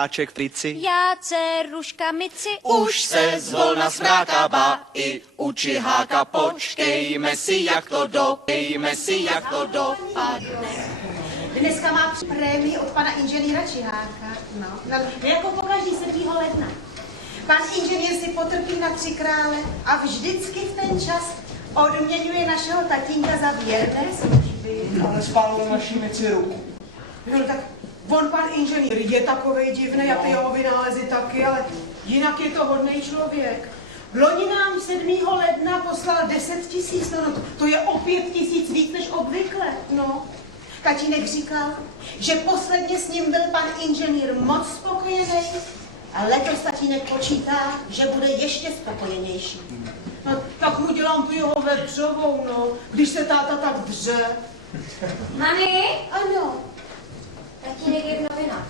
Háček frici. Já dceruška Mici. Už se zvolna smráká, ba i u čiháka. Počkejme si, jak to dopadne. Dneska má prémii od pana inženýra Čiháka. No, jako pokaždý 7. ledna. Pan inženýr si potrpí na 3 krále a vždycky v ten čas odměňuje našeho tatínka za věrné služby. Ale spálil naší Mici ruku. No tak on pan inženýr je takovej divný a ty jeho vynálezy taky, ale jinak je to hodnej člověk. Loni nám 7. ledna poslal 10 000, no to je o 5 000 víc než obvykle, no. Tatínek říkal, že posledně s ním byl pan inženýr moc spokojený a letos tatínek počítá, že bude ještě spokojenější. No, tak mu dělám tu jeho vepřovou, no, když se táta tak dře. Mami, Ano, tatínek je v novinách.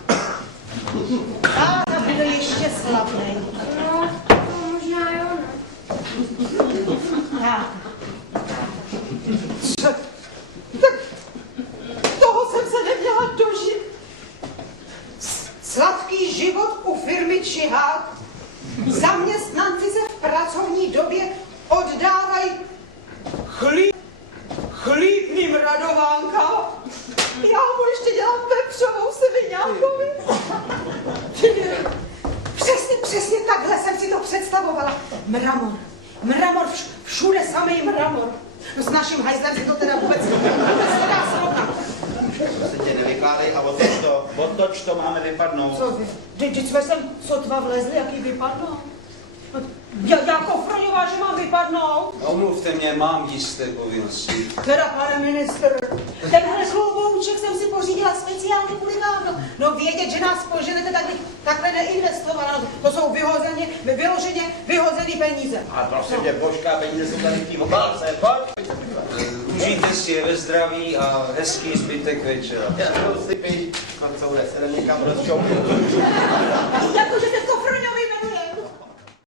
táta bude ještě slavnej. No, možná jo, no. Táta. Tak toho jsem se neměla dožít. Sladký život u firmy Čihák. Zaměstnanci se v pracovní době oddávají chlípným radovánkám. Já mu ještě dělám vepřovou seviňákovi. Přesně takhle jsem si to představovala. Mramor, všude samý mramor. No s naším hajzlem si to teda vůbec nedá srovnat. To se tě nevykládej a otoč to máme vypadnout. Co vy? Vždyť jsme sem sotva vlezli, jaký vypadnou. Jako Froňová, že mám vypadnout? Omluvte mě, mám jisté povinnosti. Teda, pane ministr, tenhle kloubouček jsem si pořídila speciálně kvůli vám. No vědět, že nás poženete, tak bych takhle neinvestovala. No, to jsou vyloženě vyhozený peníze. A prosím tě, Božka, peníze jsou tady v té obálce, pojď. Užijte si je ve zdraví a hezký zbytek večera. Já to sypej, koncouhle se někam rozšoupil. Jakože se